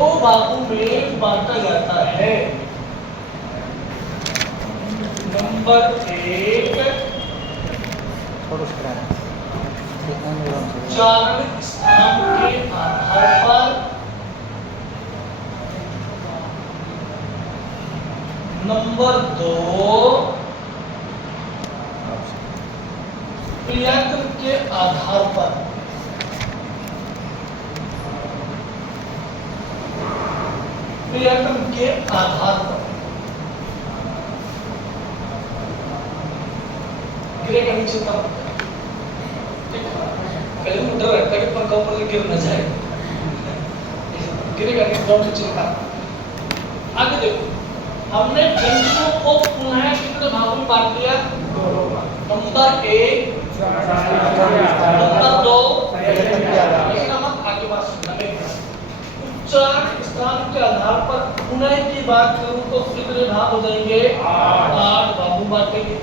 दो भागों में बांटा जाता है। नंबर 1 चारण स्थान के आधार पर, नंबर 2 क्रियाक्रम के आधार पर, क्रियाक्रम के आधार पर गिरेगा नीचे का पहले मुझे डर रहता है कि पंखा ऊपर से गिर न जाए, गिरेगा नहीं, ग्राउंड से चिल्का। आगे देखो, हमने व्यंजनों को पुनः कितने भागों में बांट दिया? नंबर 1, नंबर 2, लेकिन हम आगे बात सुनना है। उच्चारण स्थान के आधार पर पुनः की बात करूं तो कितने भाग हो जाएंगे? 8 भागों में बांटेंगे।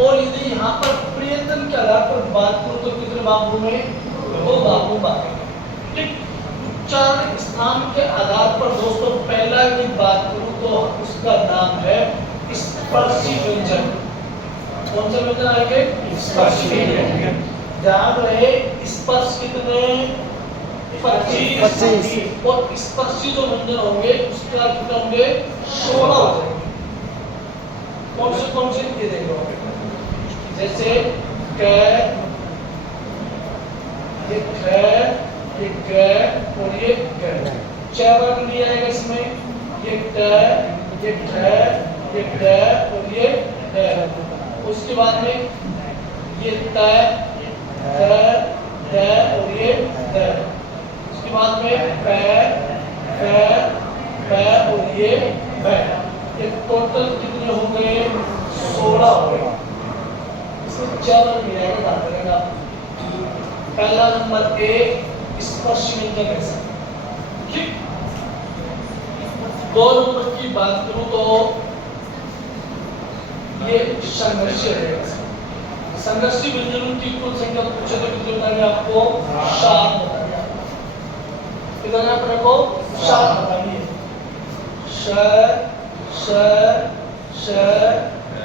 और यदि यहाँ पर प्रियतम के आधार पर बात करूं तो कितने भागों में? 2 भागों में बांटेंगे। ठीक, उच्चारण स्थान के आधार पर दोस्तों पहला की बात करूं तो उसका नाम है स्पर्शी व्यंजन। कौन सा व्यंजन आएंगे? स्पर्शी व्यंजन। ध्यान रहे, स्पर्श कितने? 25 और स्पर्शी जो व्यंजन होंगे उसके कितने होंगे? 16 हो जाएंगे। कौन से ये देखो, जैसे क, ये ख, ये ग और ये ग, 4 बार लिया है इसमें। ये ट, ये ठ, ये ड और ये ड। उसके बाद में ये त, द और ये द। उसके बाद में प, फ और ये फ। ये टोटल कितने हो गए? 16 हो गए। इसमें 4 बार लिया है, याद करेंगे आप। पहला नंबर 1 स्पर्श व्यंजन है। ठीक, 2 नंबर की बात करूं तो ये संघर्षीय है। संघर्षीय व्यंजनों की कुल संख्या पूछे तो कितनी बताएंगे आपको? 7 बताएंगे। इधर आप रखो 7 बताइए। श, श, श,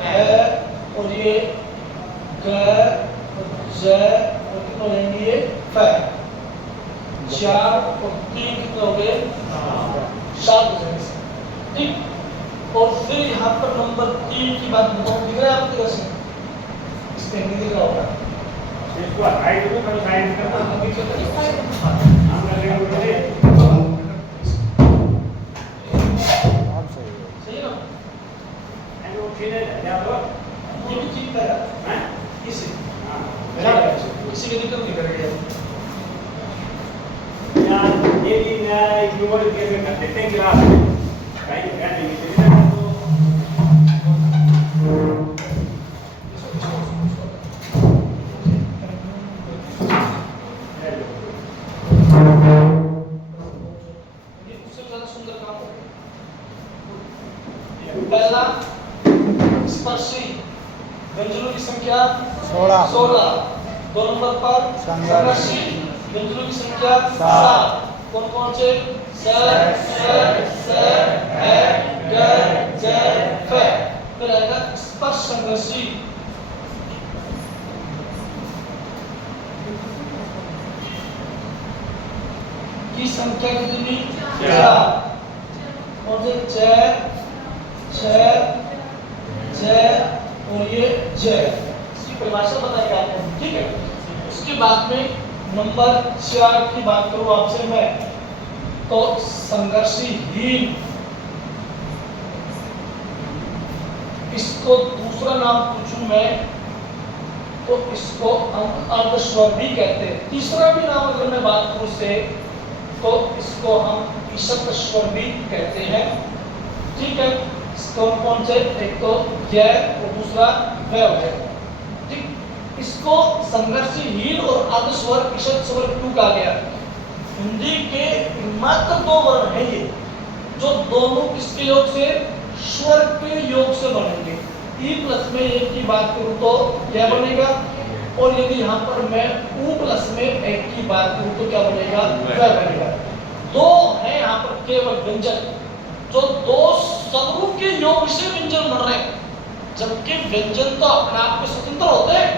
है और ये ग, ज और कितने हो जाएंगे? ये फ। 4 और 3 कितने हो गए? 7 हो जाएंगे। ठीक, और फिर यहाँ पर नंबर 3 की बात बताऊं, दिख रहा है आपको? कैसे इसमें नहीं दिख रहा होगा, इसको हाइट को मैं साइड करता हूं। अभी क्या करें? हम लगे हुए हैं। सही है ना? एंड वो ठीक है क्या हो? ये भी ठीक है हैं? इसी हां। किसी की दिक्कत नहीं करेगी। यार ये भी नया एक नंबर के में कर देते हैं क्लास में। कहीं क्या नहीं चलिए ना तो ये उससे ज्यादा सुंदर काम हो गया। पहला स्पर्शी व्यंजनों की संख्या 16। 2 नंबर पर संघर्षी व्यंजनों की संख्या 7। कौन कौन से? स, श, है, ग, ज, फ। फिर आएगा स्पर्श संघर्षी। की संख्या कितनी? 4। कौन से? च, छ, ज और ये ज। इसकी परिभाषा बताएगा आपको। ठीक है, उसके बाद में नंबर 4 की बात करूं आपसे मैं तो संघर्षहीन, इसको दूसरा नाम पूछूं मैं तो इसको हम अर्धस्वर भी कहते हैं। तीसरा भी नाम अगर मैं बात करूं से तो इसको हम ईशत स्वर भी कहते हैं। ठीक है, कौन कौन से? एक तो य और दूसरा व हो जाएगा। ठीक, इसको संघर्षहीन और अर्धस्वर ईशत स्वर क्यों कहा गया? हिंदी के मात्र 2 वर्ण हैं ये, जो दोनों किसके योग से? स्वर के योग से बनेंगे। ई प्लस में एक की बात करूं तो क्या बनेगा? और यदि यहाँ पर मैं ऊ प्लस में एक की बात करूं तो क्या बनेगा? वह बनेगा। दो है यहाँ पर केवल व्यंजन, जो दो स्वरूप के योग से व्यंजन बन रहे हैं, जबकि व्यंजन तो अपने आप में स्वतंत्र होते हैं,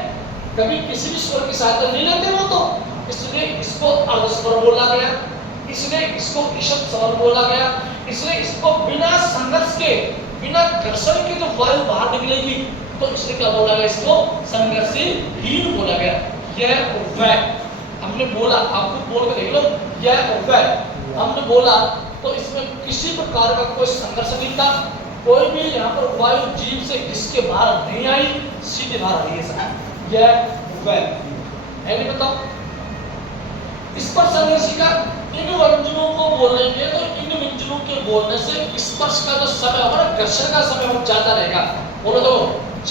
कभी किसी भी स्वर की सहायता नहीं लेते वो तो, इसलिए इसको अर्ध स्वर बोला गया, इसलिए इसको ईषद स्वर बोला गया, इसलिए इसको बिना संघर्ष के, बिना घर्षण के जो वायु बाहर निकलेगी तो इसलिए क्या बोला गया, इसको संघर्षहीन बोला गया। यह वह हमने बोला, आपको बोल के देख लो, यह वह हमने बोला तो इसमें किसी प्रकार का कोई संघर्ष नहीं था, कोई भी यहाँ पर वायु जीव से इसके बाहर नहीं आई, सीधे बाहर आई है सब। यह वह है नहीं, बताओ स्पर्श संघर्ष का इन व्यंजनों को बोलेंगे तो इन व्यंजनों के बोलने से स्पर्श का जो समय होगा ना, घर्षण का समय बहुत ज्यादा रहेगा। बोलो तो च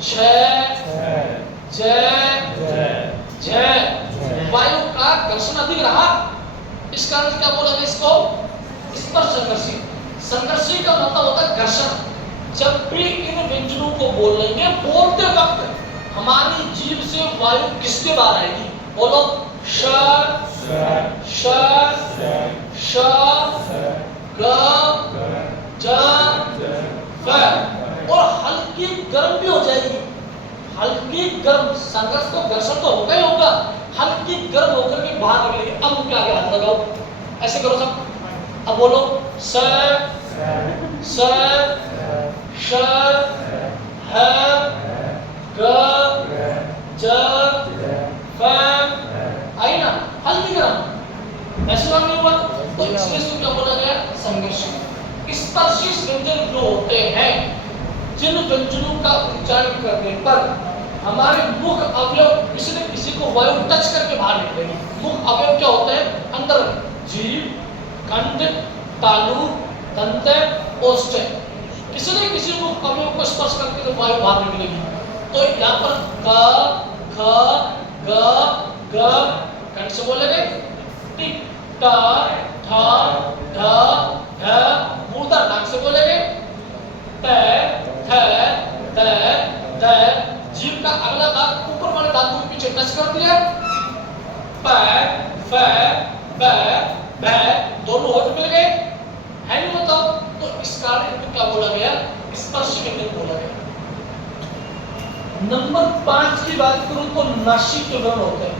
छ ज झ, वायु का घर्षण अधिक रहा, इस कारण से क्या बोला गया इसको स्पर्श संघर्षी। संघर्षी का मतलब होता है घर्षण। जब भी इन व्यंजनों को बोलेंगे, बोलते वक्त हमारी जीभ से वायु किसके बाहर आएगी, बोलो श श श ग ज फ, और हल्की गर्म भी हो जाएगी, हल्की गर्म, संघर्ष तो घर्षण तो होगा ही होगा, हल्की गर्म होकर के बाहर निकलेगी। अब क्या हाथ लगाओ, ऐसे करो सब, अब बोलो स स श ह ग ज फ, आई ना हल्की गर्म, ऐसे बात नहीं हुआ तो इसलिए इसको क्या बोला गया, संघर्षी। स्पर्शी व्यंजन जो होते हैं, जिन व्यंजनों का उच्चारण करने पर हमारे मुख अवयव किसी न किसी को वायु टच करके बाहर निकलेगी। मुख अवयव क्या होते हैं, अंदर जीभ, कंठ, तालु, दंत, ओष्ठ, किसी न किसी मुख अवयव को स्पर्श करके तो वायु बाहर निकलेगी। तो यहाँ पर क ख ग ग कंठ से बोलेंगे, टिक ट ठ ढ ढ, मूर्धन्य नाक से बोलेंगे, ट ठ द द, जीभ का अगला भाग ऊपर वाले दांतों के पीछे टच कर दिया, प फ ब भ, दोनों होठ मिल गए, है नहीं बताओ, तो इस कारण इनको क्या बोला गया, स्पर्श व्यंजन बोला गया। नंबर 5 की बात करूं तो नासिक के वर्ण होते हैं।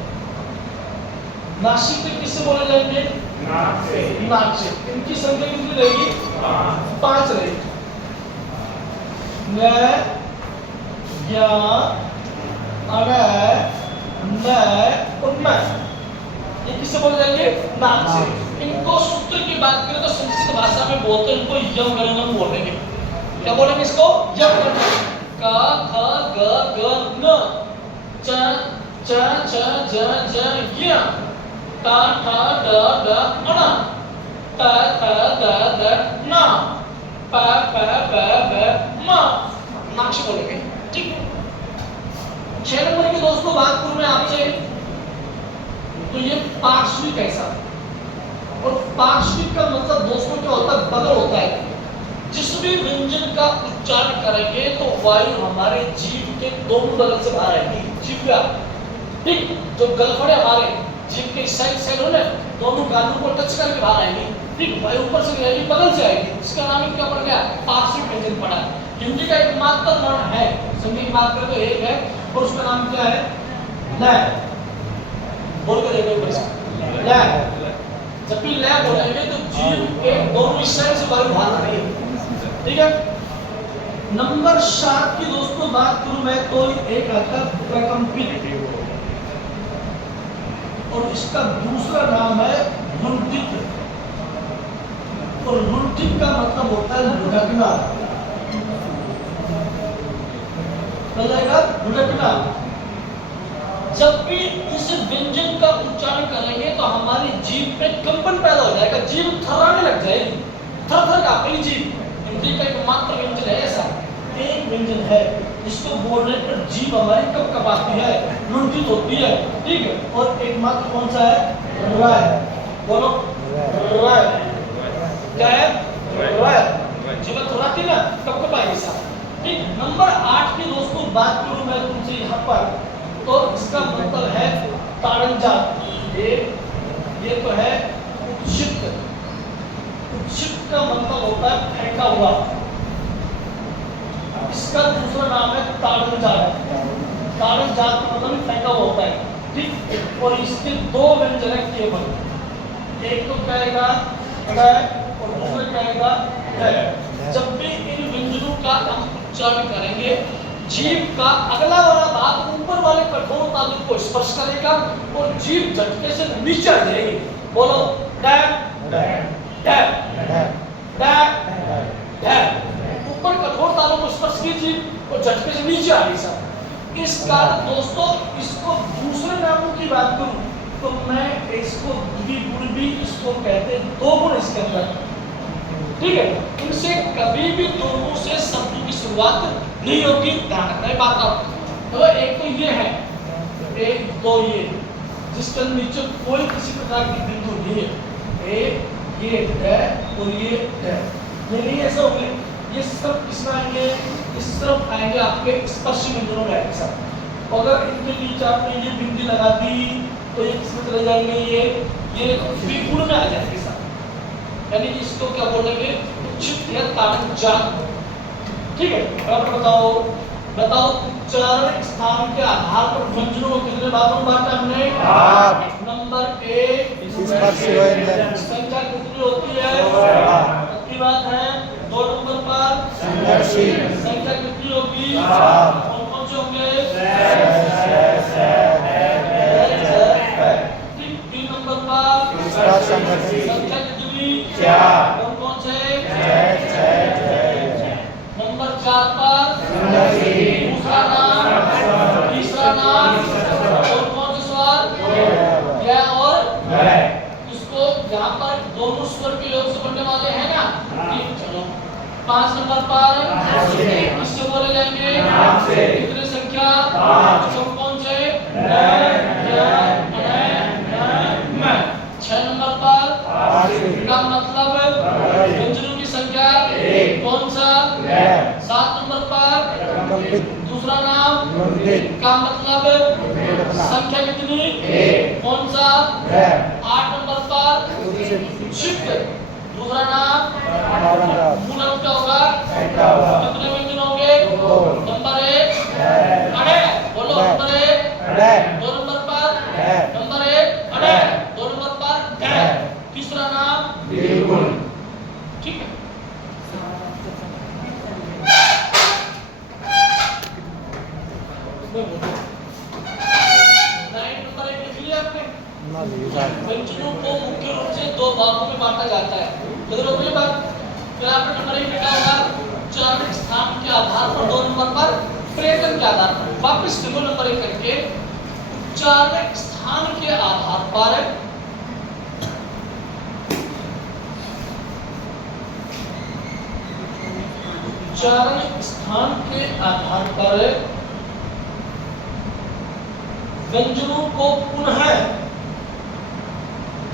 नासिक के किससे बोले जाएंगे, नाक से। नाक से। इनकी संख्या कितनी रहेगी, 5 रहेगी। न या अण न और म, ये किससे बोले जाएंगे, नाक से। इनको सूत्र की बात करें तो संस्कृत भाषा में बोलते हैं, इनको यम गणन बोलेंगे। क्या बोलेंगे इसको, यम गणन। क ख ग ग न, च च छ ज ज य, ट ठ ड ड अण, ट थ द द न, प प ब ब म, नाक से बोलेंगे। ठीक, 6 नंबर की दोस्तों बात करूं मैं आपसे, तो ये पार्श्विक कैसा, और पार्श्विक का मतलब दोस्तों क्या होता है, बगल होता है। जिस भी व्यंजन का उच्चारण करेंगे तो वायु हमारे जीभ के दोनों बगल से बाहर आएगी, जीभ, ठीक, जो गलफड़े हमारे जीभ के साइड साइड हो ना, दोनों गालों को टच करके बाहर आएगी, ठीक, वायु ऊपर से आएगी, बगल से आएगी, इसका नाम क्या पड़ गया, पार्श्विक व्यंजन पड़ा। हिंदी का एकमात्र वर्ण है, संधि की बात करें तो एक है, और उसका नाम क्या है, ल। बोल के देखो ऊपर से, ल। जब भी ल बोलेंगे तो जीभ के दोनों साइड से वायु बाहर आ रही है, ठीक है। नंबर 7 की दोस्तों बात करूं मैं तो एक आता प्रकंपित, और इसका दूसरा नाम है लुंठित, और लुंठित का मतलब होता है लुढ़कना, लुढ़कना। जब भी इस व्यंजन का उच्चारण करेंगे तो हमारी जीभ पे कंपन पैदा हो जाएगा, जीभ थर्राने लग जाएगी, थर थर कांपेगी जीभ। हिंदी का एकमात्र व्यंजन है ऐसा, एक व्यंजन है जिसको बोलने पर जीभ हमारी कब कपाती है, लुंठित होती है, ठीक है। और एकमात्र कौन सा है, राय, बोलो राय, क्या है, राय, जीभ थर्राती ना, कब कपाएगी सा, ठीक। नंबर 8 की दोस्तों बात करूं मैं तुमसे यहाँ पर, तो इसका मतलब है ताड़न जात। ये तो है इसका मतलब होता है फेंका हुआ। इसका दूसरा नाम है ताड़न जात। ताड़न जात का मतलब फेंका हुआ होता है, ठीक। और इसके दो व्यंजन है केवल, एक तो क्या आएगा ड और दूसरा क्या आएगा ढ। जब भी इन व्यंजनों का हम उच्चारण करेंगे, जीभ का अगला वाला भाग ऊपर वाले कठोर तालु को स्पर्श करेगा और जीभ झटके से नीचे आ जाएगी। बोलो ड ड ड ड। ऊपर कठोर तालु को स्पर्श की जीभ और झटके से नीचे आ गई सर। इस कारण दोस्तों इसको दूसरे नामों की बात करूं तो मैं इसको द्विगुण भी इसको कहते हैं, दो गुण इसके अंदर, ठीक है। इनसे कभी भी दोनों से शब्दों की शुरुआत नहीं होगी, ध्यान रखना है बात आप। तो एक तो ये है, एक दो ये, जिसके नीचे कोई किसी प्रकार की बिंदु नहीं है, एक ये है और ये है, नहीं ऐसा हो गया। ये सब किसमें आएंगे, इस तरफ आएंगे आपके स्पर्शी बिंदुओं में आएंगे सब। अगर इनके बीच आपने ये बिंदी लगा दी तो ये किसमें चले जाएंगे, ये द्विगुण में आ जाएंगे सब, यानी कि इसको क्या बोलेंगे उच्चित या ताड़न जात, ठीक है। अब बताओ उच्चारण स्थान के आधार पर व्यंजनों को कितने भागों में बांटा हमने? नंबर 1 स्पर्शी व्यंजन संख्या कितनी होती है? पक्की बात है। 2 नंबर पर संघर्षी संख्या कितनी होगी? कौन कौन से होंगे? 3 नंबर पर संघर्षी संख्या कितनी? 4 कौन कौन से? नंबर 4 पर दूसरा नाम, तीसरा नाम और कौन से स्वर? क्या और इसको यहाँ पर दोनों स्वर के योग से बनने वाले हैं ना, ठीक। चलो 5 नंबर पर किससे बोले जाएंगे? कितने संख्या? कौन कौन से? 6 नंबर पर का मतलब व्यंजनों की संख्या कौन सा? 7 नंबर पर दूसरा नाम का मतलब संख्या कितनी? कौन सा? 8 नंबर पर शिफ्ट दूसरा नाम मूल अंक क्या होगा? कितने व्यंजन होंगे? नंबर 1 अड़े, बोलो नंबर 1। 2 नंबर पर नंबर 1 अड़े, 2 नंबर पर ढ, तीसरा नाम ठीक है। नंबर 1 लिख लिया आपने? व्यंजनों को मुख्य रूप से 2 भागों में बांटा जाता है, क्लियर हो गई बात? फिर आपने नंबर 1 लिखा होगा उच्चारण स्थान के आधार पर, 2 नंबर पर प्रयत्न के आधार पर। वापस देखो नंबर 1 करके, उच्चारण स्थान के आधार पर उच्चारण स्थान के आधार पर व्यंजनों को पुनः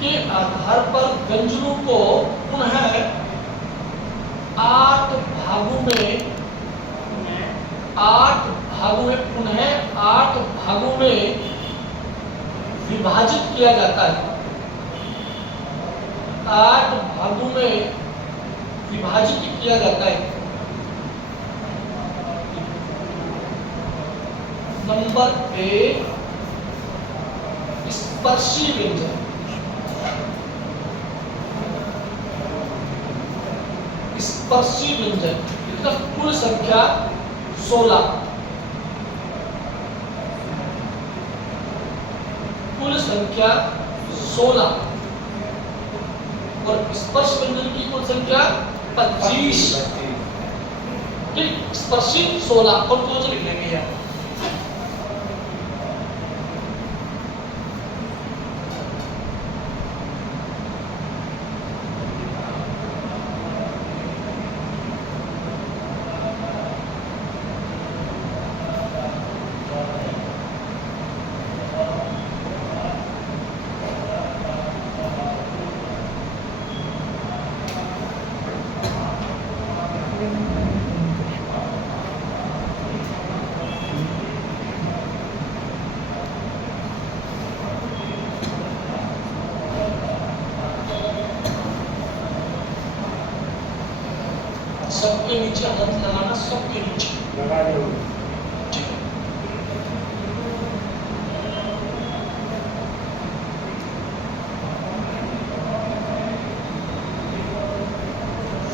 के आधार पर व्यंजनों को पुनः 8 भागों में पुनः 8 भागों में विभाजित किया जाता है। 8 भागों में विभाजित किया जाता है। नंबर 1 स्पर्शी व्यंजन, स्पर्शी व्यंजन इसका कुल संख्या 16, कुल संख्या 16 और स्पर्श व्यंजन की कुल संख्या 25, ठीक। स्पर्शी 16 और कौन से लिख लेंगे यार? सबके नीचे हाथ लगाना, सबके नीचे। लगा दो। ठीक है।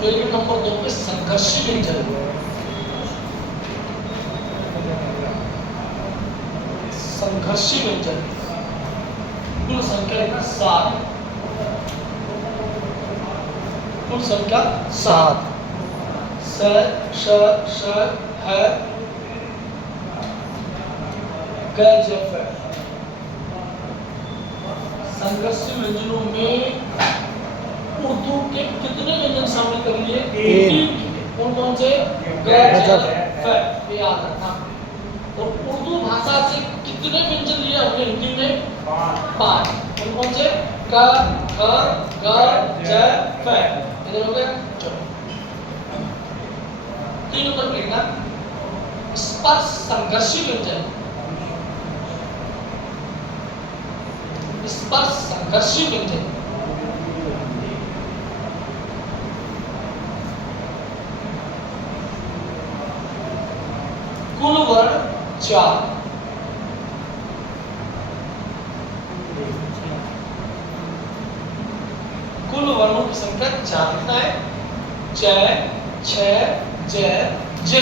फेलियर नंबर 2 पे संघर्षी व्यंजन। संघर्षी व्यंजन कुल संख्या है 7। कुल संख्या 7। स श श ह ग ज फ। संघर्षी व्यंजनों में उर्दू के कितने व्यंजन शामिल कर लिए? 3। कौन कौन से? ग ज फ, ये याद रखना। और उर्दू भाषा से कितने व्यंजन लिए हमने हिंदी में? 5। कौन कौन से? क ख ग ज फ। इधर हो गया। चलो 3 नंबर पे लिखना स्पर्श संघर्षी व्यंजन। स्पर्श संघर्षी व्यंजन। कुल वर्ण 4। कुल वर्णों की संख्या 4 कितना है? च छ ज ज।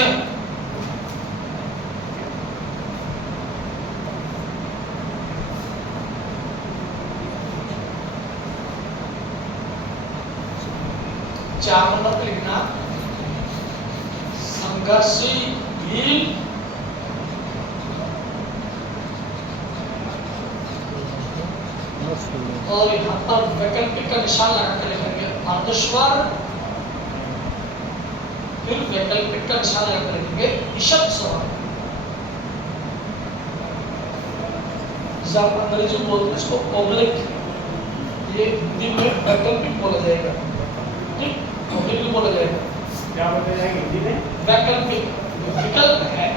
चार नंबर पे लिखना संघर्षी भील। और यहाँ पर वैकल्पिक का निशान लगाकर लिखेंगे अर्धस्वर, फिर वैकल्पिक का निशान लगाकर लिखेंगे ईशद स्वर। जब अंग्रेजी में बोलते हैं इसको ओब्लिक, ये हिंदी में वैकल्पिक बोला जाएगा। ठीक, ओब्लिक बोला जाएगा। क्या बोलते हैं हिंदी में? वैकल्पिक, विकल्प है।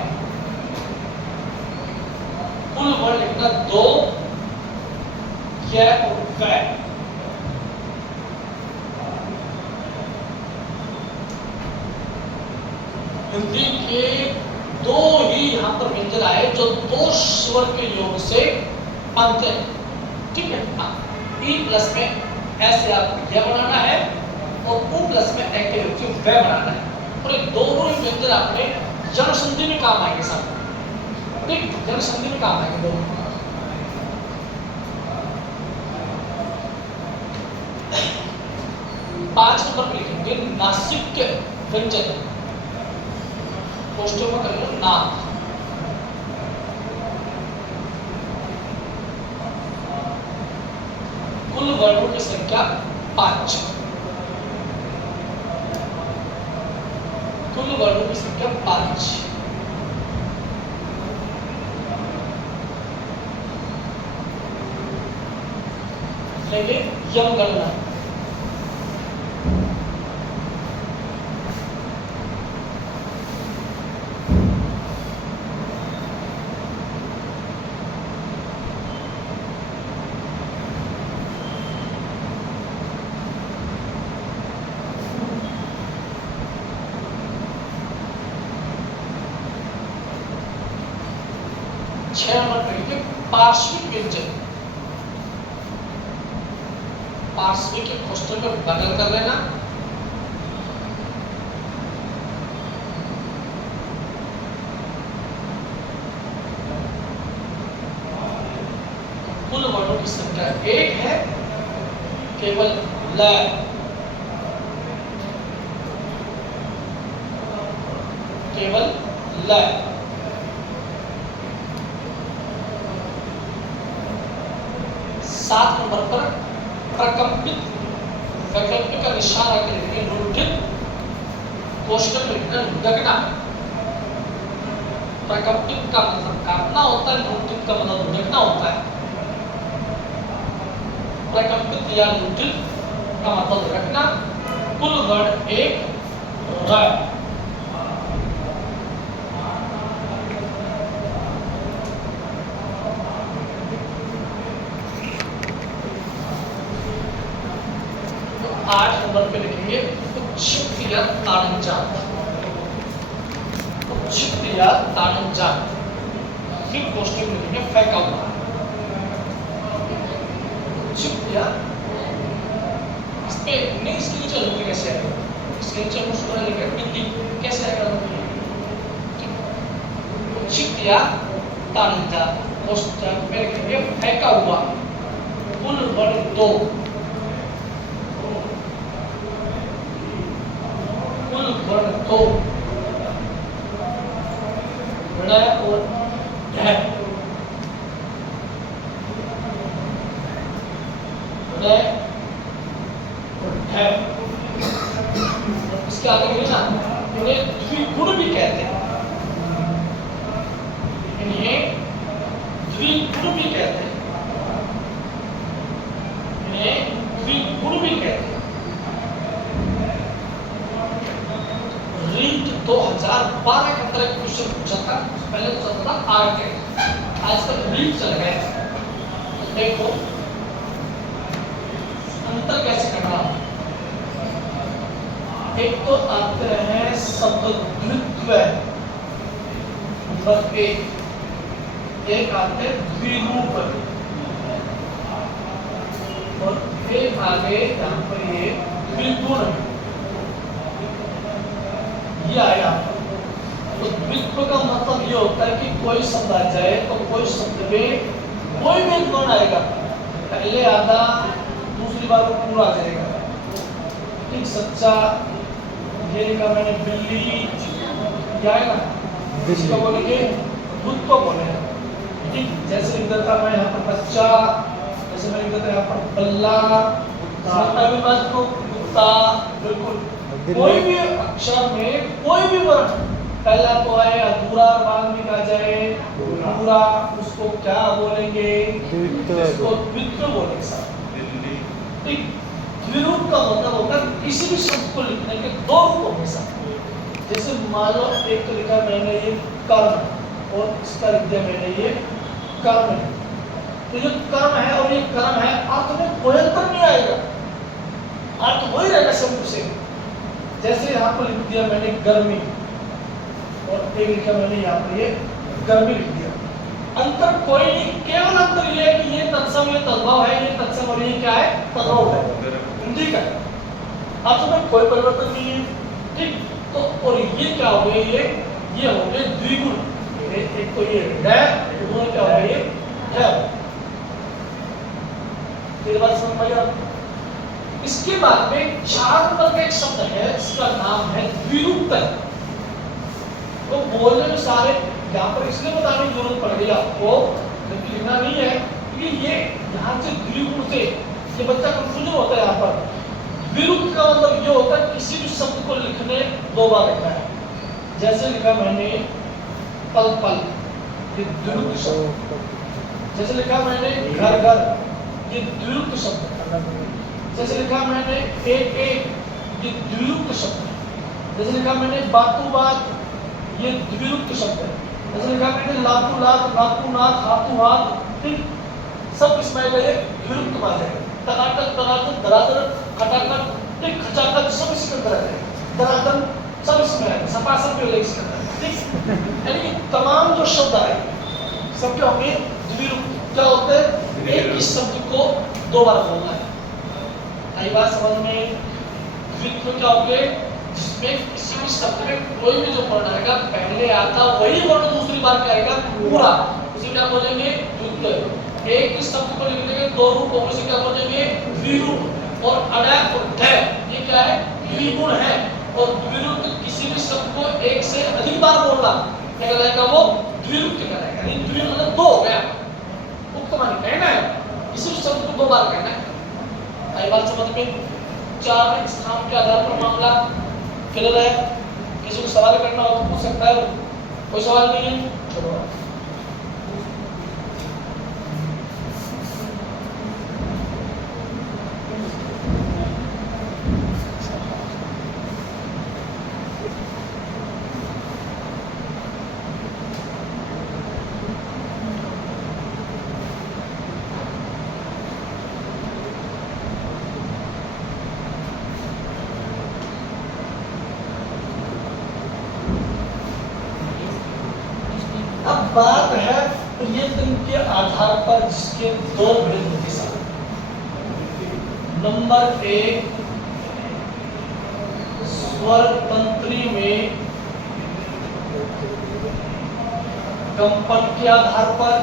कुल वर्ण लिखना 2 क्या और फै। हिंदी के 2 ही यहाँ पर व्यंजन आए जो 2 स्वर के योग से बनते हैं। ठीक है। हाँ, ई प्लस में ऐसे आपको यह बनाना है और उ प्लस में ए के योग से वै बनाना है। और ये दोनों ही व्यंजन आपने जन संधि में काम आएंगे साथ। ठीक, जन संधि में काम आएंगे दोनों। 5 नंबर पे लिखेंगे नासिक के व्यंजन। कोष्ठक में करेंगे नाक। कुल वर्णों की संख्या 5। कुल वर्णों की संख्या 5। लेंगे यम गणना। नंबर पे पार्श्विक व्यंजन। पार्श्विक के कोष्ठक में बदल कर लेना। कुल वर्णों की संख्या 1 है, केवल ल। केवल ल। 7 नंबर पर प्रकंपित वैकल्पिक का निशान रख लेंगे लुंठित। कोष्ठक में लिखना लुढ़कना। प्रकंपित का मतलब काटना होता है, लुंठित का मतलब लुढ़कना होता है। प्रकंपित या लुंठित का मतलब रखना। कुल वर्ण 1 र। तो 8 नंबर पे लिखेंगे उच्च। छिकतिया ताड़न जात, तो छिकतिया ताड़न जात फिर कोष्टक में लिखेंगे फेंका हुआ, छिकतिया इस पे नहीं, इसके नीचे लिखते कैसे आएगा, इसके नीचे हम उसको लिखेंगे बिंदी, कैसे आएगा छिकतिया ताड़न जात, कोष्टक में लिखेंगे फेंका हुआ, कुल वर्ग 2, कुल वर्ग 2 और ढह, इसके आगे बोले ना, इन्हें द्विगुण भी कहते हैं, इन्हें द्विगुण भी कहते हैं, इन्हें द्विगुण भी कहते हैं। रीट 2012 के अंदर एक क्वेश्चन पूछा था, पहले तो चलता था आगे, आजकल रीट चल गए। देखो अंतर कैसे करना, एक तो आते हैं शब्द द्वित्व, नंबर एक आते हैं द्विरूप, और फिर आगे यहाँ पर ये द्विगुण, ये आया। तो द्वित्व का मतलब ये होता है कि कोई शब्द आ जाए तो कोई शब्द में कोई भी एक गुण आएगा, पहले आधा दूसरी बार वो पूरा आ जाएगा। ठीक, सच्चा, ये लिखा मैंने बिल्ली, क्या है ना, इसको बोलेंगे द्वित्व बोलेंगे। ठीक, जैसे लिख देता मैं यहाँ पर बच्चा, जैसे मैं लिख देता यहाँ पर बल्ला, भी बात को कुत्ता, बिल्कुल कोई भी अक्षर में कोई भी वर्ण पहला तो आए अधूरा, बाद में आ जाए पूरा, उसको क्या बोलेंगे, इसको द्वित्व बोलेंगे साहब। ठीक, द्विरूप का मतलब होता है किसी भी शब्द को लिखने के दो रूप होंगे साहब। जैसे मान लो एक तो लिखा मैंने ये कर्म, और इसका लिख दिया मैंने ये कर्म, तो ये कर्म है और ये कर्म है, अर्थ में कोई अंतर नहीं आएगा, अर्थ वही रहेगा शब्द से। जैसे यहाँ पर लिख दिया मैंने गर्मी, और एक लिखा मैंने यहाँ पर ये गर्मी लिख दिया, अंतर कोई नहीं, केवल अंतर ये है कि ये तत्सम, ये तद्भव है, ये तत्सम और ये क्या है, तद्भव है, ठीक है, अर्थ में कोई परिवर्तन नहीं है। ठीक, तो और ये क्या हो गए, ये हो गए द्विगुण, एक तो ये है, दोनों क्या हो गए, ये है। फिर बात समझ में आ गया। इसके बाद में 4 नंबर का एक शब्द है, इसका नाम है द्विरूपतय। तो बोलने में सारे यहाँ पर इसलिए बताने की जरूरत पड़ गई आपको, जबकि लिखना नहीं है, क्योंकि ये यहाँ से द्विगुण से ये बच्चा कंफ्यूजन होता है। यहाँ पर द्विरूप का मतलब ये होता है किसी भी शब्द को लिखने 2 बार लिखना है। जैसे लिखा मैंने पल पल, ये द्विरूप शब्द। जैसे लिखा मैंने घर घर, ये द्विरूप शब्द। जैसे लिखा मैंने एक एक, ये द्विरूप शब्द है। जैसे लिखा मैंने बातू बात, ये द्विरूप शब्द है। जैसे लिखा मैंने लातू लात, नाकू नाक, हाथू हाथ, ठीक, सब इसमें गए द्विरूप आ जाएगा। टकाटक टकाटक, धराधर खटाखट, ठीक, खचाखच, सब इसके अंदर आ जाएगा। धराधर सब इसमें है, सपासप भी इसके अंदर, ठीक। यानी कि तमाम जो शब्द आए सब क्या होंगे, द्विरूप। क्या होते हैं, एक ही शब्द को 2 बार बोलना है। आई बात समझ में। द्वित्व क्या होंगे, जिसमें किसी भी शब्द में कोई भी जो वर्ण आएगा पहले आता वही वर्ण दूसरी बार क्या आएगा, पूरा, उसे क्या बोलेंगे, द्वित्व। एक ही शब्द को लिखने के 2 रूप होंगे, उसे क्या बोलेंगे, द्विरूप। और अड़ और ढ ये क्या है, द्विगुण है। और द्विरूप किसी भी शब्द को एक से अधिक बार बोलना क्या कहलाएगा, वो द्विरूप कहलाएगा। यानी द्विरूप मतलब 2 हो गया, उक्त माने कहना है, किसी भी शब्द को 2 बार कहना है। आई बात समझ में। 4 स्थान के आधार पर मामला क्लियर है। किसी को सवाल करना हो तो पूछ सकता है, कोई सवाल नहीं है, चलो। बात है प्रियतम के आधार पर जिसके दो भेद के साथ। नंबर एक, स्वर तंत्री में कंपन के आधार पर,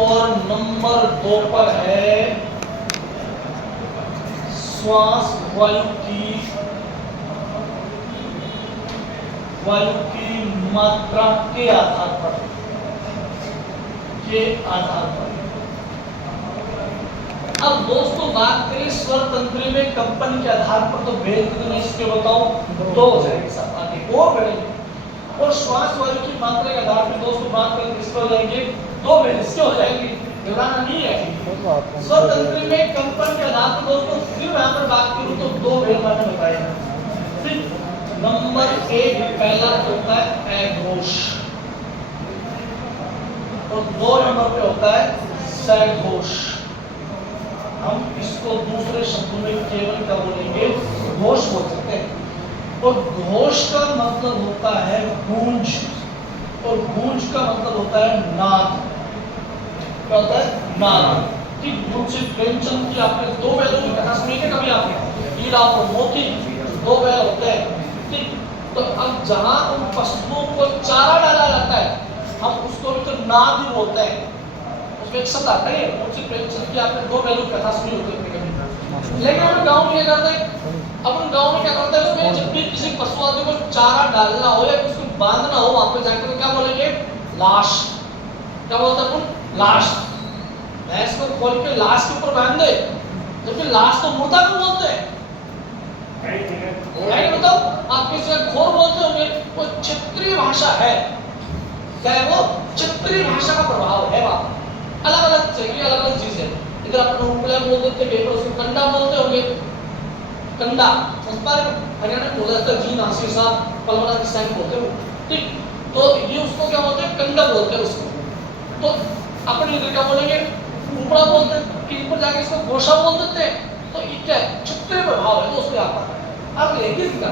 और नंबर दो पर है श्वास वायु की मात्रा के आधार पर, अब दोस्तों बात करें स्वर तंत्री में कंपन के आधार पर, तो भेद कितने इसके बताओ, दो हो जाएंगे साथ आगे और बढ़ेंगे। और श्वास वायु की मात्रा के आधार पर दोस्तों बात करें किसके हो जाएंगे, दो भेद इसके हो जाएंगे, घबराना नहीं है। स्वर तंत्री में कंपन के आधार पर दोस्तों फिर यहाँ पर बात करूं तो दो भेद मैंने बताए। ठीक, नंबर एक पहला होता है अघोष, और दो नंबर पे होता है सघोष। हम इसको दूसरे शब्दों में केवल क्या बोलेंगे, घोष बोल सकते हैं। और घोष का मतलब होता है गूंज, और गूंज का मतलब होता है नाद। क्या होता है, नाद। ठीक, मुंशी प्रेमचंद की आपने दो बैलों की कथा सुनी है कभी आपने, हीरा और मोती, दो बैल होते हैं। ठीक, तो अब जहां उन पशुओं को चारा डाला जाता है हम उसको भी तो नाद ही बोलते हैं, उसमें एक शब्द आता है। मुंशी प्रेमचंद की आपने दो बैलों की कथा सुनी होगी कभी, लेकिन हम गाँव में क्या करते हैं, अपन गाँव में क्या करते हैं, उसमें जब भी किसी पशु आदि को चारा डालना हो या उसको बांधना हो वहां पे जाकर तो क्या बोलेंगे, लाश। क्या बोलते हैं अपन, लाश। भैंस को खोल के लाश के ऊपर बांध दे, जबकि लाश तो मुर्दा को बोलते हैं। बताओ आप किसी घोर बोलते होंगे, वो क्षेत्रीय भाषा है। क्या है वो, क्षेत्रीय भाषा का प्रभाव है। वहां अलग अलग जगह अलग अलग चीज है। इधर अपन उपला बोल देते हैं, उसको कंडा बोलते होंगे, कंडा। हरियाणा में बोला जाता है जी नासिर साहब पलवड़ा की साइड बोलते हो। ठीक, तो ये उसको क्या बोलते हैं, कंडा बोलते हैं उसको। तो अपन इधर क्या बोलेंगे, ऊपरा बोलते हैं, कि ऊपर जाके इसको घोषा बोल देते हैं। तो ये क्या है, क्षेत्रीय प्रभाव है दोस्तों यहाँ पर। अब लेकिन का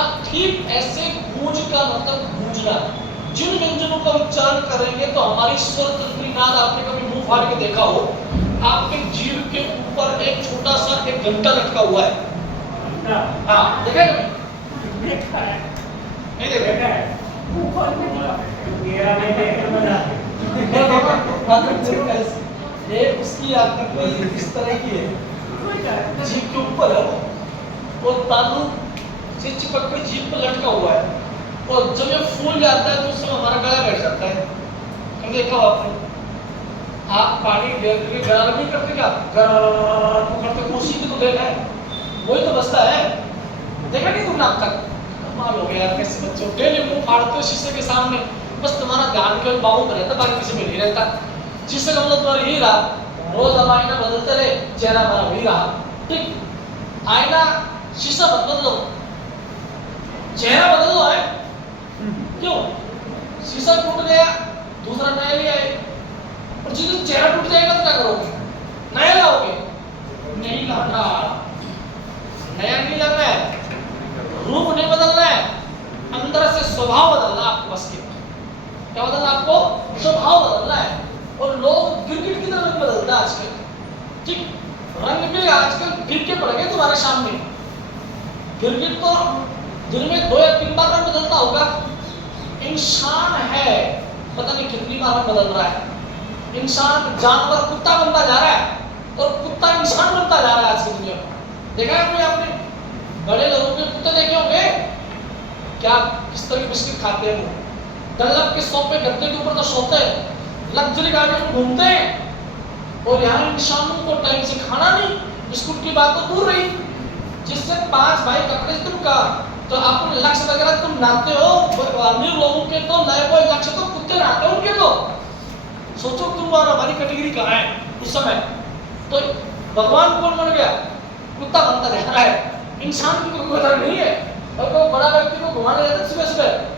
अब ठीक ऐसे गूंज का मतलब गूंजना, जिन व्यंजनों का उच्चारण करेंगे तो हमारी स्वर तंत्री नाद, आपने कभी मुंह फाड़ के देखा हो, आपके जीभ के ऊपर एक छोटा सा एक घंटा लटका हुआ है। हाँ, देखा कभी? देखा है, नहीं देखा है? ये उसकी आकृति इस तरह की है, जीभ के ऊपर है वो तालू से चिपक के जीभ पर लटका हुआ है, और जब ये फूल जाता है तो उसमें हमारा गला बैठ जाता है। कभी देखा हो आपने? आप पानी गरम नहीं करते क्या, गरम करते कोसी की तो देखा है, वही तो बसता है। देखा नहीं तुमने अब तक? कमाल हो गया यार, कैसे बच्चे डेली मुंह फाड़ते हो शीशे के सामने, बस तुम्हारा ध्यान केवल बाबू पर रहता, बाकी किसी में नहीं रहता। शीशे का मतलब तुम्हारा यही रहा, रोज हम आईना बदलते रहे, चेहरा हमारा वही रहा। ठीक, आईना शीशा मत बदलो, चेहरा बदल लो है। क्यों? शीशा टूट गया, दूसरा नया ले आए, और जिस चेहरा टूट जाएगा तो क्या करोगे, नया लाओगे? नहीं लाना, नया नहीं लाना है, रूप नहीं बदलना है, अंदर से स्वभाव बदलना आपको। बस क्या बदलना आपको, स्वभाव बदलना है। और लोग गिरगिट की तरह नहीं बदलता आजकल। ठीक, रंग भी आजकल फीके पड़ गए तुम्हारे सामने। गिरगिट तो दिन में 2 या 3 बार रंग बदलता होगा। इंसान है पता नहीं कितनी बार रंग बदल रहा है। इंसान जानवर कुत्ता बनता जा रहा है, और कुत्ता इंसान बनता जा रहा है आज की दुनिया में। देखा है आपने बड़े लोगों के कुत्ते देखे होंगे, क्या किस तरह के बिस्किट खाते हैं वो, डल्लब के सोफे गद्दे के ऊपर तो सोते हैं, लग्जरी गाड़ियों में घूमते हैं, और यहाँ इंसानों को टाइम से खाना नहीं। बिस्कुट की बात तो दूर रही, जिससे 5 भाई कपड़े तुमका, तो अपने लक्ष्य वगैरह तुम नाते हो। अमीर लोगों के तो नए कोई लक्ष्य तो कुत्ते नाते हो उनके। तो सोचो तुम और हमारी कैटेगरी कहाँ है उस समय। तो भगवान कौन बन गया, कुत्ता बनता जा रहा है, इंसान की कोई कदर नहीं है। और कोई बड़ा व्यक्ति को घुमाने जाता सुबह सुबह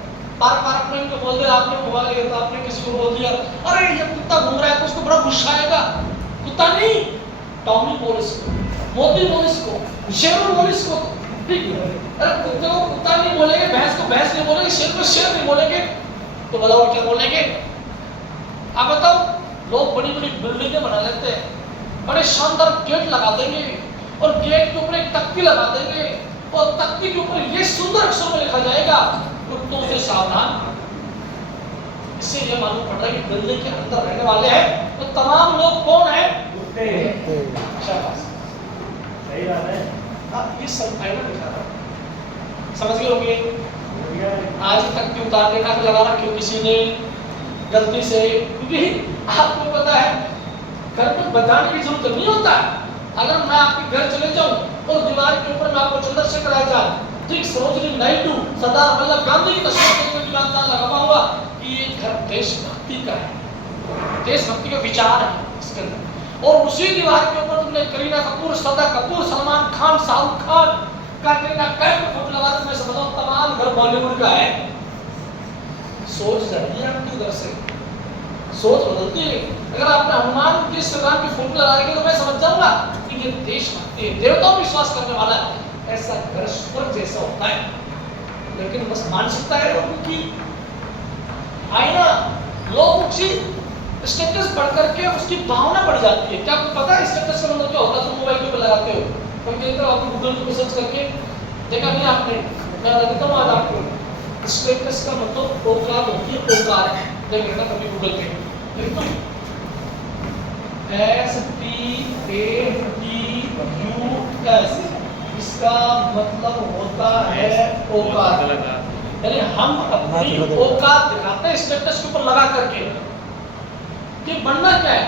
पार्क में इनको बोल दिया, आपने घुमा लिया, तो आपने किसी को बोल दिया अरे ये कुत्ता घूम रहा है, तो उसको बड़ा गुस्सा आएगा। कुत्ता नहीं, टॉमी बोल इसको, मोती बोल इसको, शेरू बोल इसको। ठीक है। अरे कुत्ते को कुत्ता नहीं बोलेंगे, भैंस को भैंस नहीं बोलेंगे, शेर को शेर नहीं बोलेंगे, तो बताओ क्या बोलेंगे? आप बताओ, लोग बड़ी बड़ी बिल्डिंगें बना लेते हैं, बड़े शानदार गेट लगा देंगे और गेट के ऊपर एक तख्ती लगा देंगे और तख्ती के ऊपर ये सुंदर अक्षरों में लिखा जाएगा, कुत्तों से सावधान। इससे ये मालूम पड़ रहा है कि बिल्डिंग के अंदर रहने वाले हैं तो तमाम लोग कौन है? कुत्ते। शाबाश, सही बात है। अब ये सब फाइनल लिखा था, समझ गए होंगे। आज तक की उतार देना लगा रखी हो किसी ने गलती से, क्योंकि आपको पता है घर में बताने की जरूरत नहीं होता। अगर मैं आपके घर चले जाऊं और दीवार के ऊपर मैं आपको चंद्रशेखर आजाद, ठीक सरोजिनी नायडू, सरदार वल्लभ गांधी की तस्वीर को दीवार लगा पाऊंगा कि ये घर देशभक्ति का है, देशभक्ति का विचार है इसके अंदर। और उसी दीवार के ऊपर तुमने करीना कपूर, श्रद्धा कपूर, सलमान खान, शाहरुख खान, कैटरीना कैफ का फोटो लगा दो। मैं समझता हूं तमाम घर बॉलीवुड का है। सोच जाइए आपकी उधर से, सोच बदलती है। अगर आपने हनुमान जी श्री राम की फोटो लगा रखी तो मैं समझ जाऊंगा कि ये देशभक्ति है, देवताओं पर विश्वास करने वाला है। ऐसा घर स्वर्ग जैसा होता है, लेकिन बस मानसिकता है लोगों की। आईना लोग की स्टेटस बढ़ करके उसकी भावना बढ़ जाती है। क्या आपको पता है स्टेटस का मतलब क्या होता है? तुम मोबाइल के ऊपर लगाते हो, कोई कहता है आपको गूगल पे सर्च करके देखा नहीं आपने? मैं बताता हूँ आज आपको, स्टेटस का मतलब औकात होती है, औकात। देख लेना कभी गूगल पे, बिल्कुल STATUS, इसका मतलब होता है औकात। यानी हम अपनी औकात दिखाते हैं स्टेटस के ऊपर लगा करके। कि बनना क्या है?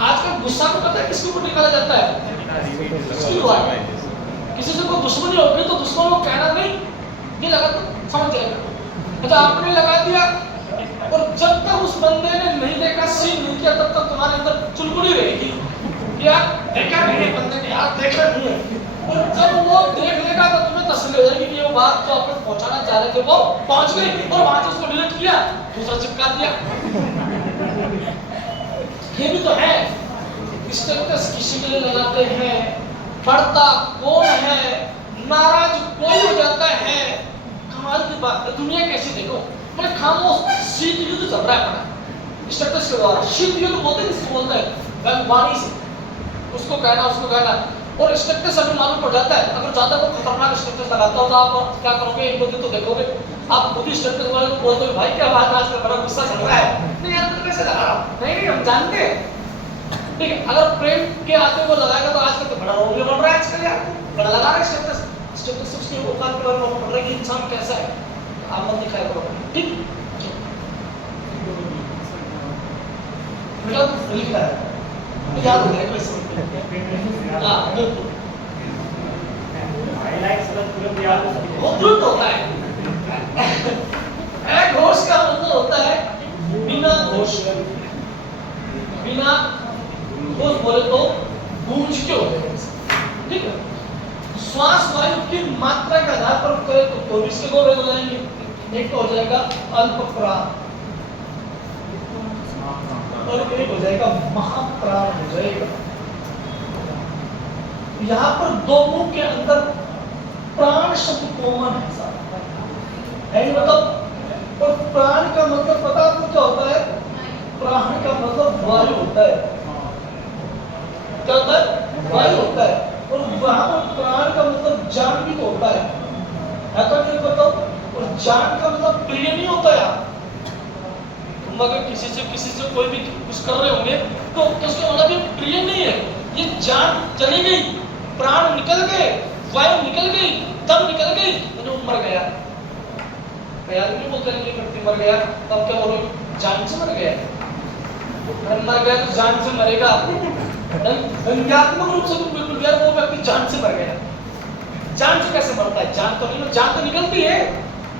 आजकल गुस्सा को पता है किसके ऊपर निकाला जाता है? किसी से कोई दुश्मनी होगी तो दुश्मन को कहना नहीं, ये लगा तो समझ जाएगा। अच्छा आपने लगा दिया और जब तक उस बंदे ने नहीं देखा, सीन नहीं किया, तब तक तुम्हारे अंदर चुलबुली रहेगी कि यार देखा नहीं है बंदे ने, यार देखा नहीं है। और जब वो देख लेगा तो तुम्हें तसल्ली हो जाएगी कि ये बात जो आपने पहुंचाना चाह रहे थे वो पहुंच गई, और वहां से उसको डिलीट किया, दूसरा चिपका दिया। ये भी तो है, स्टेटस किसी के लिए लगाते हैं, पढ़ता कौन है, नाराज कोई हो जाता है। कमाल की बात है, दुनिया कैसी देखो। मैं खामोश शीत युद्ध चल रहा है अपना स्टेटस के द्वारा। शीत युद्ध बोलते हैं, किसको बोलते हैं? वाणी से, उसको कहना उसको कहना। और स्टेटस अभी मालूम पड़ जाता है, अगर ज्यादा कोई खतरनाक स्टेटस लगाता हो तो आप क्या करोगे? एक दो दिन तो देखोगे, आप खुद ही स्टेटस वाले को बोलते हो भाई क्या बात है, आजकल बड़ा गुस्सा चल रहा है। नहीं यार तो कैसे लगा रहा हूं? नहीं हम जानते हैं, ठीक है। अगर प्रेम के आते वो लगाएगा तो आजकल तो बड़ा रोल बन रहा है आजकल, यार बड़ा लगा रहा है स्टेटस। स्टेटस उसकी औकात के बारे में पढ़ रहा है कि इंसान कैसा है, आप मत दिखाया करो, ठीक। बेटा तो लिख रहा है, याद हो गया कैसे? हां बिल्कुल, हाईलाइट्स का तुरंत याद वो तुरंत होता है। घोष का मतलब होता है बिना घोष, बिना घोष बोले तो गूंज के होते हैं, ठीक है। श्वास वायु की मात्रा के आधार पर करें तो 24 के गोल हो जाएंगे। एक तो हो जाएगा अल्प प्राण और एक हो जाएगा महाप्राण हो जाएगा। यहाँ पर दो मुंह के अंदर प्राण शब्द कॉमन है सारा, है मतलब। और प्राण का मतलब पता आपको क्या होता है? प्राण का मतलब वायु होता है। क्या होता है? वायु होता है। और वहां पर प्राण का मतलब जान भी तो होता है तो नहीं बताओ। और जान का मतलब प्रिय नहीं होता यार। तुम अगर किसी से कोई भी कुछ कर रहे होंगे तो उसका मतलब ये प्रिय नहीं है, ये जान चली गई, प्राण निकल गए, वायु निकल गई, दम निकल गई, तो मर गया। प्यार नहीं बोलते हैं कि मर गया, तब क्या बोलोगे? जान से मर गया। मर गया तो जान से मरेगा, व्यंग्यात्मक रूप से तुम बिल्कुल यार वो व्यक्ति जान से मर गया। जान से कैसे मरता है? जान तो नहीं, जान तो निकलती है,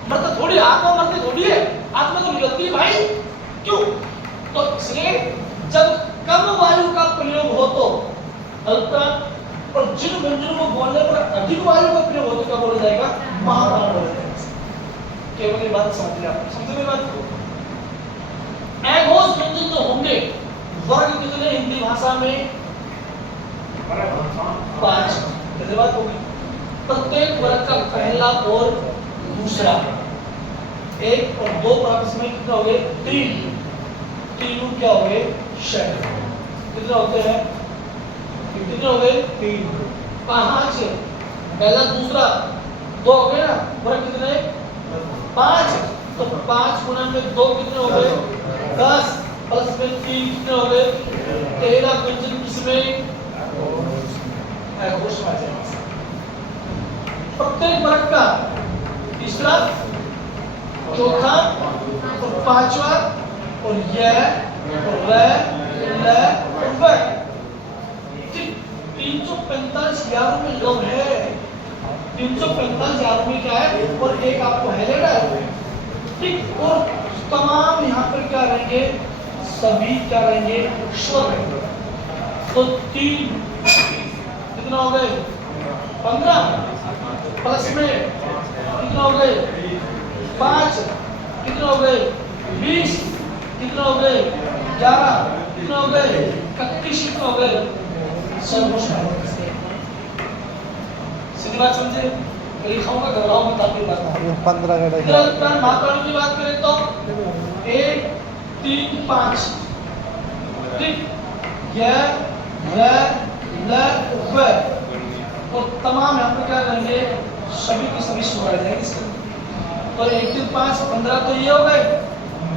मरता थोड़ी, आत्मा मरती थोड़ी है, आत्मा तो निकलती है भाई। क्यों? तो इसलिए जब कम वायु का प्रयोग हो तो अल्पप्राण, और जिन व्यंजनों को बोलने पर अधिक वायु का प्रयोग हो तो क्या बोला जाएगा? महाप्राण बोला जाएगा। केवल ये बात समझ लिया, समझ में बात को। अघोष व्यंजन तो होंगे, वर्ग कितने हिंदी भाषा में? 5। कितनी बात होगी? प्रत्येक वर्ग का पहला और दूसरा, एक और दो आपस में कितना हो गए? तीन, तीनों क्या हो गए? छह। कितने होते हैं? कितने हो गए? तीन। पांच, पहला दूसरा दो हो गए ना, वर्ग कितने? पांच। तो पांच गुना में दो कितने हो गए? 10 प्लस में तीन कितने हो गए? 13 व्यंजन किसमें? घोष में जाएगा। प्रत्येक वर्ग का तीसरा, चौथा और पांचवा और यह और ल और व। 345 यारों में योग है। 345 यारों में क्या है? और एक आपको हाईलाइट है, ठीक। और तमाम यहाँ पर क्या रहेंगे? सभी क्या रहेंगे? स्वर रहेंगे। तो 3 कितना हो गए? 15 प्लस में कितना हो गए? 5 कितना हो गए? 20 कितना हो गए? 11 कितना हो गए? 31 कितना हो गए? सीधी बात समझे? लिखाऊंगा, घबराओ मत, आपकी बात है। 15 का इधर उपरांत महाकाली की बात करें तो 1 3 5, ठीक। यह ल व और तमाम यहाँ पर क्या रहेंगे? सभी की सभी स्वर आ जाएंगे इसके। तो 1 3 5 15 तो ये हो गए,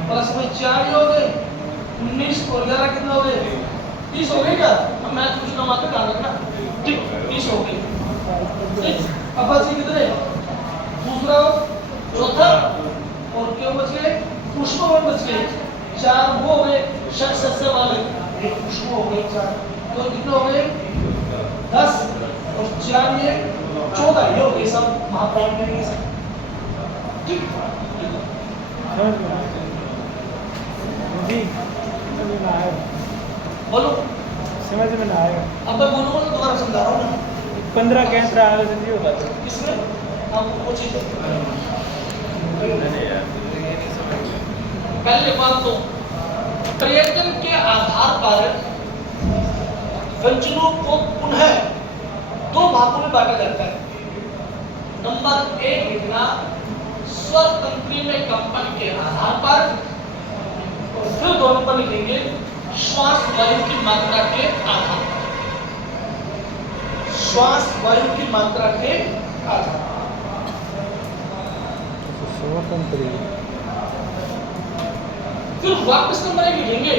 प्लस में 4 ये हो गए, 19 और 11 कितना हो गए? 30 हो गए क्या? अब मैं कुछ ना मात्र ध्यान रखना, ठीक। 30 हो गए, ठीक। अब बच गए कितने? दूसरा, चौथा और क्या बच गए? पुष्प बच गए 4, वो हो गए षट सस्य वाले, एक पुष्प हो गए 4, तो कितने हो गए? 10 और 4 ये 14, ये हो गए सब महाप्राण में ये सब, ठीक। बोलो, समझ में ना आएगा। अब मैं बोलूंगा तो दोबारा समझा रहा हूँ ना। 15 के अंतर आगे नहीं होता था। किसमें? आपको वो चीज पहले बात तो प्रयत्न के आधार पर व्यंजनों को पुनः दो भागों में बांटा जाता है। नंबर 1 लिखना स्वर तंत्री में कंपन के आधार पर, और फिर 2 नंबर लिखेंगे श्वास वायु की मात्रा के आधार पर। श्वास वायु की मात्रा के आधार पर। स्वतंत्र फिर वाक्य नंबर 1 लिखेंगे,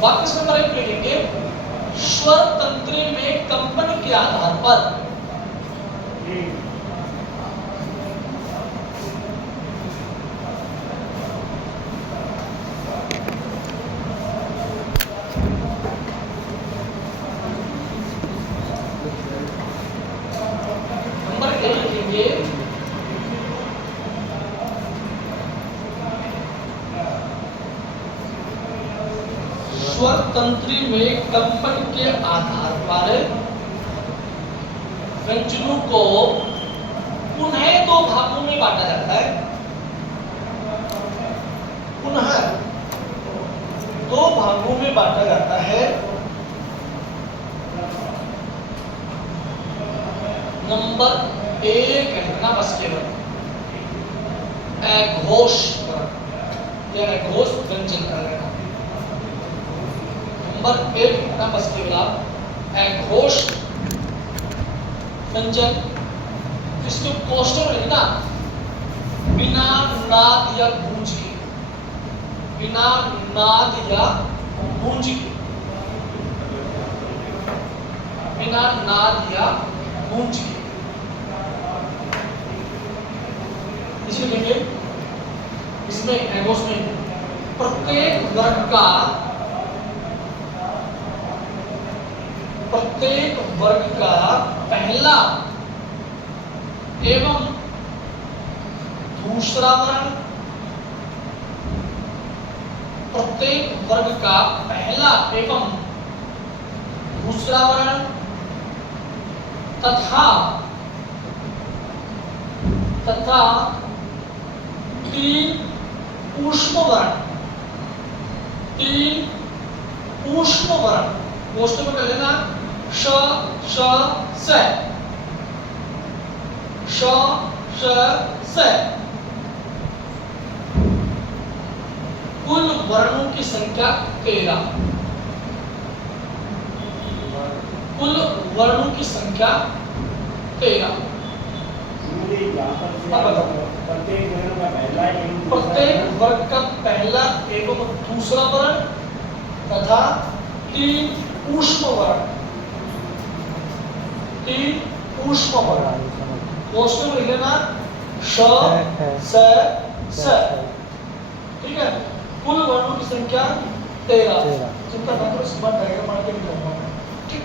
वाक्य नंबर 1 लिखेंगे स्वर तंत्री में कंपन के आधार पर। नंबर 1 लिखेंगे स्वर तंत्री में कंपन के आधार पर व्यंजनों को पुनः 2 भागों में बांटा जाता है। पुनः 2 भागों में बांटा जाता है। नंबर 1 लिखना बस केवल अघोष या अघोष व्यंजन का लेना। नंबर 1 लिखना बस केवल आप अघोष व्यंजन, इसको कोष्ठक लिखना बिना नाद या गूंज के, बिना नाद या गूंज के, बिना नाद या गूंज के। इसे लिखेंगे इसमें एगोस में प्रत्येक वर्ग का पहला एवं दूसरा वर्ण, प्रत्येक वर्ग का पहला एवं दूसरा वर्ण तथा 3 ऊष्म वर्ण, 3 ऊष्म वर्ण कोष्ठक में कर लेना श श स, श श स। कुल वर्णों की संख्या 13। कुल वर्णों की संख्या 13। मुझे यहाँ पर प्रत्येक वर्ण का पहला एवं दूसरा प्रत्येक वर्ग का पहला एवं दूसरा वर्ण तथा 3 ऊष्म वर्ण। 3 ऊष्म वर्ण कोष्टक में लिख लेना श स स। ठीक है, कुल वर्णों की संख्या 13। चिंता ना करो, इसके बाद डायग्राम बना के दिखाऊंगा। ठीक,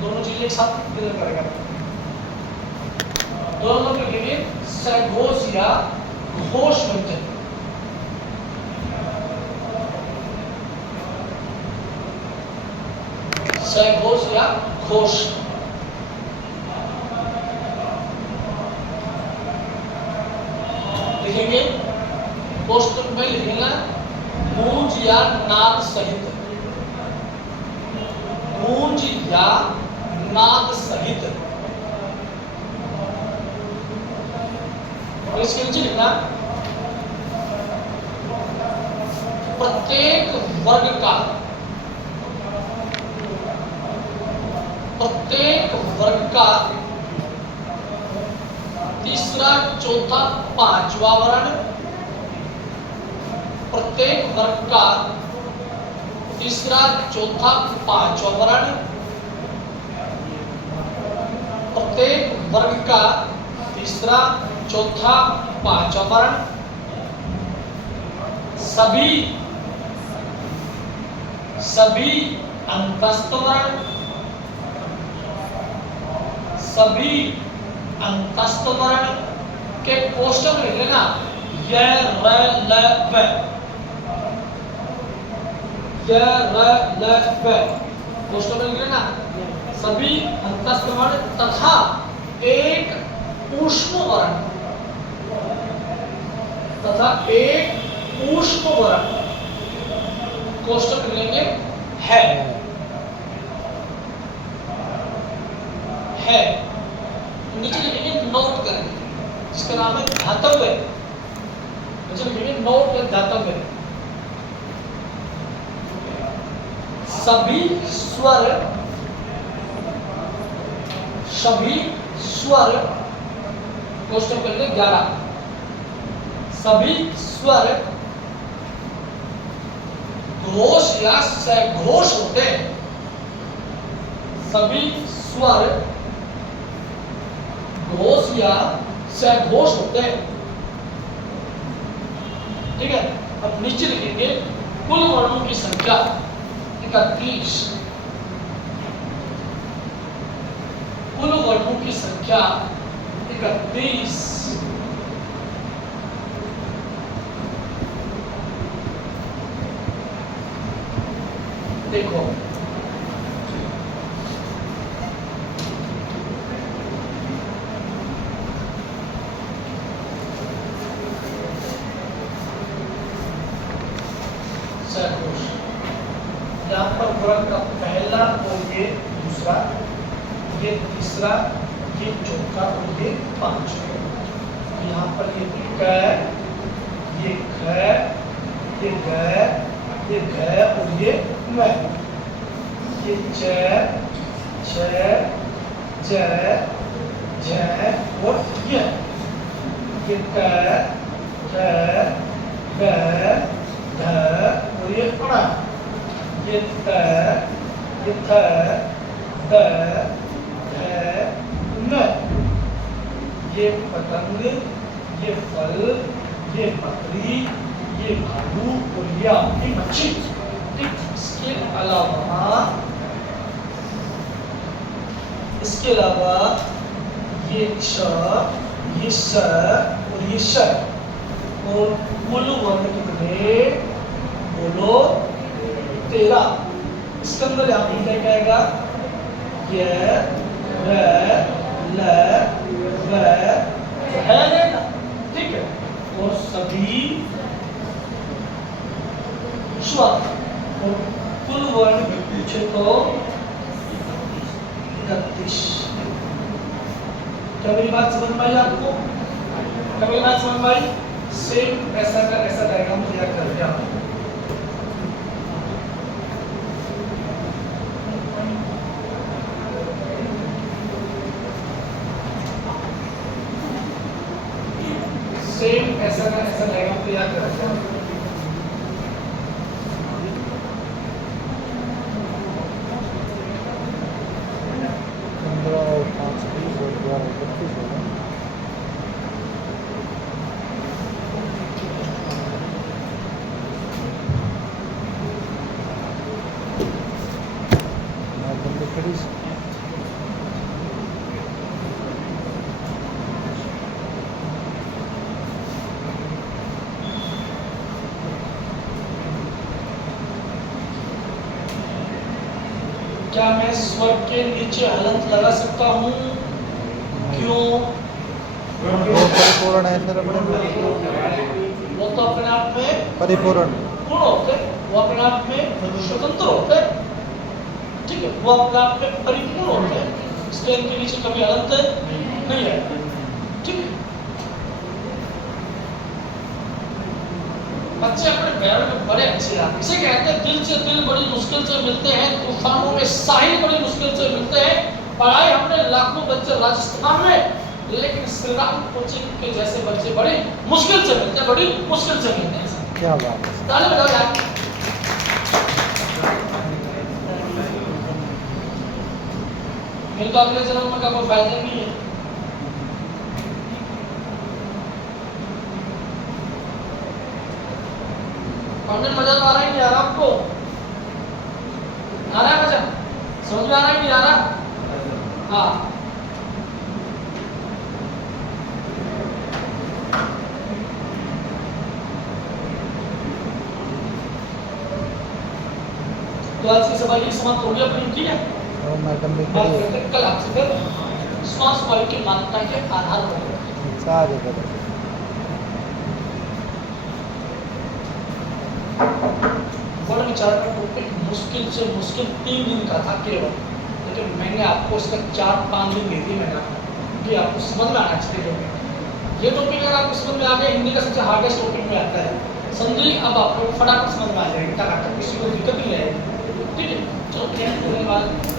दोनों चीजें एक साथ क्लियर करेगा। दोनों लोग लिखेंगे सघोष या घोष व्यंजन। सघोष या घोष। लिखेंगे कोष्टक में लिखेगा गूंज या नाद सहित। गूंज या नाद सहित। और इसके नीचे लिखना प्रत्येक वर्ग का, प्रत्येक वर्ग का तीसरा चौथा पांचवा वर्ण। प्रत्येक वर्ग का तीसरा चौथा पांचवा वर्ण। प्रत्येक वर्ग का तीसरा चौथा पांचवा वर्ण। सभी अंतस्थ वर्ण। सभी अंतस्थ वर्ण के कोष्टक में लिख लेना य र ल व। य र ल व कोष्टक में लिख लेना सभी अंतस्थ वर्ण तथा एक ऊष्म वर्ण। तथा एक ऊष्म वर्ण कोष्टक में लेंगे है। है नीचे लिखेंगे नोट करेंगे, इसका नाम है धातव्य। नीचे लिखेंगे नोट धातव्य। सभी स्वर, सभी स्वर कोष्टक में लेंगे 11। सभी स्वर घोष या सघोष होते हैं। सभी स्वर घोष या सघोष होते हैं। ठीक है, अब नीचे लिखेंगे कुल वर्णों की संख्या 31। कुल वर्णों की संख्या 31। देखो सघोष, यहाँ पर वर्ग का पहला और ये दूसरा, ये तीसरा, ये चौथा और ये पांचवा। यहाँ पर ये क, ये ख, ये ग, ये घ और ये म। ये च, छ, ज, झ और य। ये क, ख, ग, ध और ये ण। ये त, ये थ, द, ध, न। ये पतंग, ये फल, ये बकरी, ये भालू और ये आपकी मच्छी। इसके अलावा ये श, ये स और ये श। और कुल वर्ण कितने बोलो 13। इसके अंदर यहाँ पे क्या आएगा य र ल व है लेना। ठीक है, और सभी स्वर और कुल वर्ण पूछे तो 31। क्या मेरी बात समझ में आई आपको? क्या मेरी बात समझ में आई? सेम ऐसा का ऐसा डायग्राम तैयार कर दिया। सेम ऐसा का ऐसा डायग्राम तैयार कर दिया। क्या मैं स्वर के नीचे हलंत लगा सकता हूँ? क्यों? वो परिपूर्ण है सर अपने में। वो तो अपने आप में परिपूर्ण पूर्ण होते हैं, वो अपने आप में स्वतंत्र होते हैं, ठीक है, वो अपने आप में परिपूर्ण होते हैं, इसके इनके नीचे कभी हलंत नहीं है, ठीक है। बच्चे अपने पैरों में बड़े अच्छे हैं, इसे कहते हैं दिल से दिल बड़ी मुश्किल से मिलते हैं, तूफानों में साहिल बड़ी मुश्किल से मिलते हैं। पढ़ाई हमने लाखों बच्चे राजस्थान में, लेकिन श्री राम कोचिंग के जैसे बच्चे बड़ी मुश्किल से मिलते हैं, बड़ी मुश्किल से मिलते हैं। क्या बात है। ताली बजाओ यार। मिलकर अगले जन्म में का कोई फायदा नहीं है। कंटेंट मजा तो आ रहा है नहीं आ रहा आपको? आ रहा है मजा? समझ में आ रहा है नहीं आ रहा? हाँ। तो आज की सभा ये समाप्त हो गई अपनी, ठीक है? और मैडम भी बात खड़ी करते हैं कल आपसे फिर श्वास वायु की मान्यता के आधार पर। है। सारे बदल। बड़ा विचार का टॉपिक मुश्किल से मुश्किल 3 दिन का था केवल, लेकिन मैंने आपको इसका 4-5 दिन दे दी मैंने आपको, कि आपको समझ में आना चाहिए टॉपिक। ये टॉपिक अगर आपको समझ में आ गया, हिंदी का सबसे हार्डेस्ट टॉपिक में आता है, समझिए अब आपको फटाफट समझ में आ जाएगी, टकाटक, किसी को दिक्कत नहीं आएगी, ठीक है? चलो धन्यवाद।